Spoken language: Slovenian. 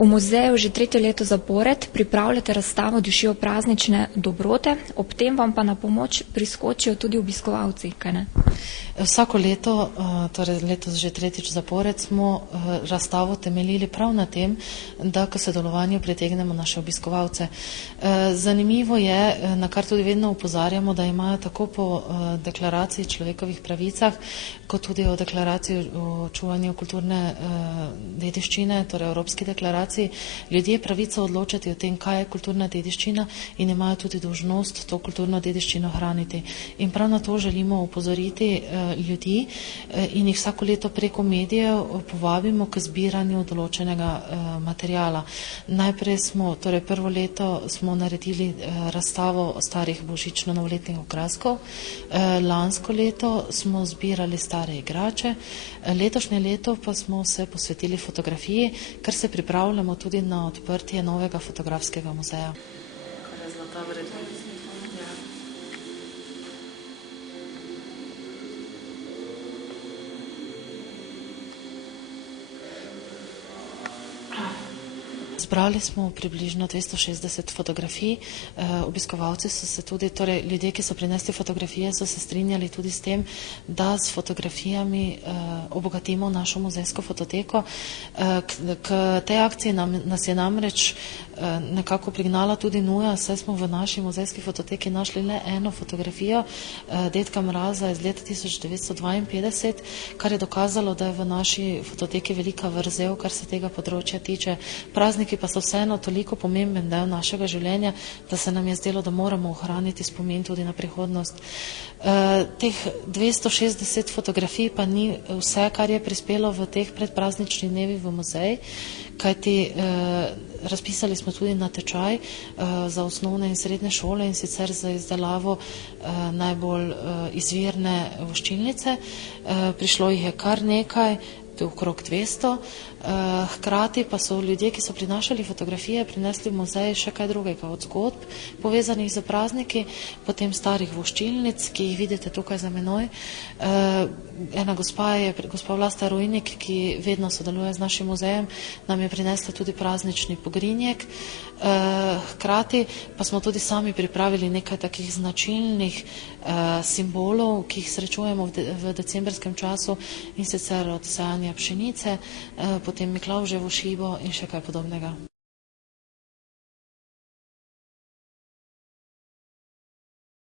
V muzeju že tretje leto zapored pripravljate razstavo Dišijo praznične dobrote, ob tem vam pa na pomoč priskočijo tudi obiskovalci, kaj ne? Vsako leto, torej letos že tretjič zapored, smo razstavo temeljili prav na tem, da k sodelovanju pritegnemo naše obiskovalce. Zanimivo je, na kar tudi vedno opozarjamo, da imajo tako po deklaraciji človekovih pravicah, kot tudi o deklaraciji o čuvanju kulturne dediščine, torej Evropski deklaraciji, ljudje pravico odločati o tem, kaj je kulturna dediščina in imajo tudi dolžnost to kulturno dediščino hraniti. In prav na to želimo opozoriti ljudi in jih vsako leto preko medijev povabimo k zbiranju določenega materijala. Najprej smo, torej prvo leto smo naredili razstavo starih božično-novoletnih okraskov, lansko leto smo zbirali stare igrače, letošnje leto pa smo se posvetili fotografiji, ker se pripravljamo tudi na odprtje novega fotografskega muzeja. Kar je zlata vrednost. Zbrali smo približno 260 fotografij, obiskovalci so se tudi, torej ljudje, ki so prinesli fotografije, so se strinjali tudi s tem, da s fotografijami obogatimo našo muzejsko fototeko. K tej akciji nas je namreč nekako prignala tudi nuja, saj smo v naši muzejski fototeki našli le eno fotografijo Dedka Mraza iz leta 1952, kar je dokazalo, da je v naši fototeki velika vrzel, kar se tega področja tiče. Prazniki pa so vseeno toliko pomemben del našega življenja, da se nam je zdelo, da moramo ohraniti spomin tudi na prihodnost. Teh 260 fotografij pa ni vse, kar je prispelo v teh predprazničnih dnevih v muzej, kajti razpisali smo tudi natečaj za osnovne in srednje šole, in sicer za izdelavo najbolj izvirne voščilnice. Prišlo jih je kar nekaj, okrog 200, hkrati pa so ljudje, ki so prinašali fotografije, prinesli v muzej še kaj drugega, od zgodb povezanih z prazniki, potem starih voščilnic, ki jih vidite tukaj za menoj. Ena gospa je, gospa Vlasta Rojnik, ki vedno sodeluje z našim muzejem, nam je prinesla tudi praznični pogrinjek. Hkrati pa smo tudi sami pripravili nekaj takih značilnih simbolov, ki jih srečujemo v decembrskem času, in sicer od sejanja pšenice, potem Miklavževo šibo in še kaj podobnega.